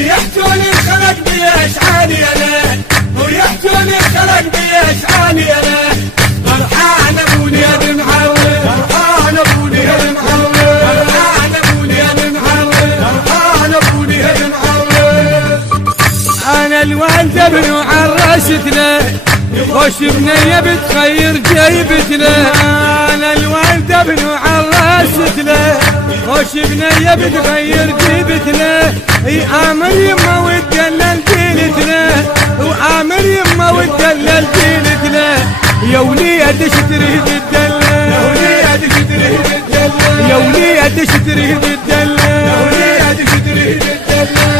يحتوني الخلق بأشعاري أنا ويحتوني الخلق بأشعاري أنا فرحان أبوني يا بمعود فرحان أبوني يا بمعود فرحان أبوني يا بمعود فرحان أبوني يا بمعود. أنا الوالدة بنو عرستنا خوش بنية بتخير جيبتنا. أنا الوالدة بنو عرستنا خوش بنية بتغير جيبتنا. آمر يما وتدلل جيلتنا وآمر يما وتدلل جيلتنا. يا وليد ايش تريد تدلل يا وليد ايش تريد تدلل يا وليد ايش تريد تدلل يا وليد ايش تريد تدلل.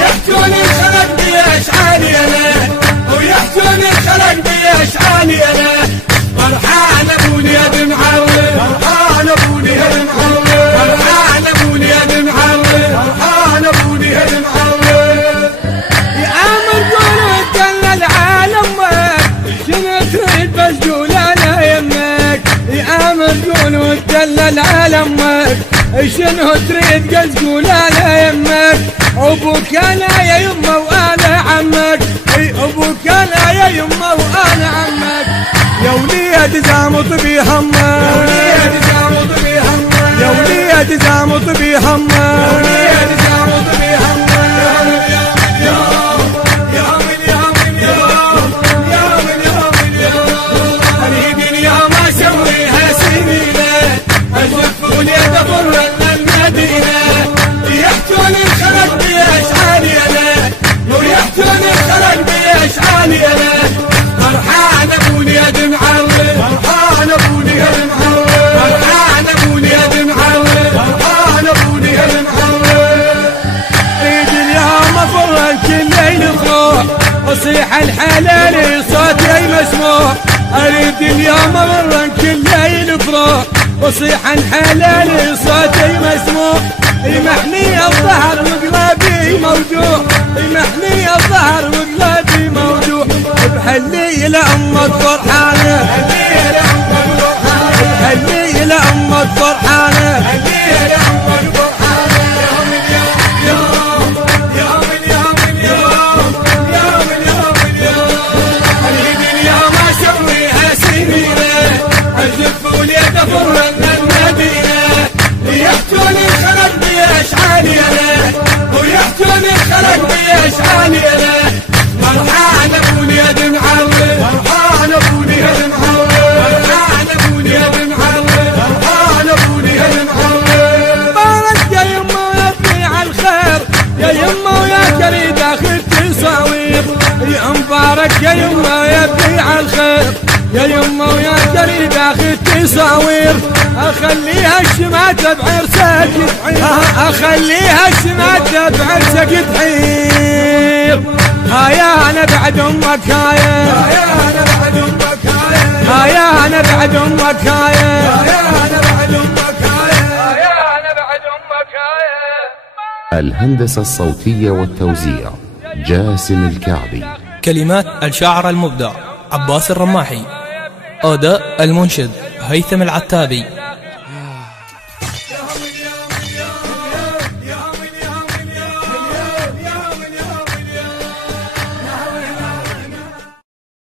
يحتوني الخلق بأشعاري أنا ويحتوني الخلق بأشعاري أنا فرحان أبوني يا بمعود فرحان أبوني يا بمعود فرحان أبوني يا بمعود فرحان أبوني يا بمعود. يا آمر قولوا تدلل عالمك شنو تريد بس قول أنا يمك. يا آمر قولوا تدلل عالمك شنو تريد بس قول أنا يمك. أبوك أنا يا يمه وأنا عمك أبوك أنا يا يمه وأنا عمك. يا وليد زامط بهمك يا وليد زامط بهمك يا وليد زامط بهمك يا وليد زامط بهمك. يا من يا من يا من يا من يا أريد يا ما سويها سنينة أزف وليد أفر المدينة. يحتوني الخلق بأشعاري أنا ويحتوني الخلق بأشعاري أنا فرحان أبوني يا بمعود فرحان أبوني يا بمعود فرحان أبوني يا بمعود فرحان أبوني يا بمعود. عيد اليوم أفر كل ليل فروح وصيح الحلال صوتي مسموع. أريد اليوم أفر كل ليل فروح وصيح الحلال صوتي مسموع. يمحني الظهر وقلبي موجوع يمحني الظهر وقلبي موجوع. بحلي لأمك فرحانة بحلي لأمك فرحانة يحتوني الخلق بأشعاري أنا ويحتوني الخلق بأشعاري أنا فرحان أبوني يا بمعود فرحان أبوني يا بمعود فرحان أبوني يا بمعود فرحان أبوني يا بمعود. بارك يا يما ويا على الخير يا يما ويا كريد أخذ تصاوير. يا مبارك يا يما ويا على الخير يا يما ويا كريد أخذ تصاوير. أخليها الشماتة بعرسك تحير أخليها الشماتة بعرسك تحير. هايا أنا بعد أمك هايا هايا أنا بعد أمك هايا هايا أنا بعد أمك هايا هايا أنا بعد أمك هايا هايا أنا بعد أمك هايا. الهندسة الصوتية والتوزيع جاسم الكعبي. كلمات الشاعر المبدع عباس الرماحي. أداء المنشد هيثم العتابي.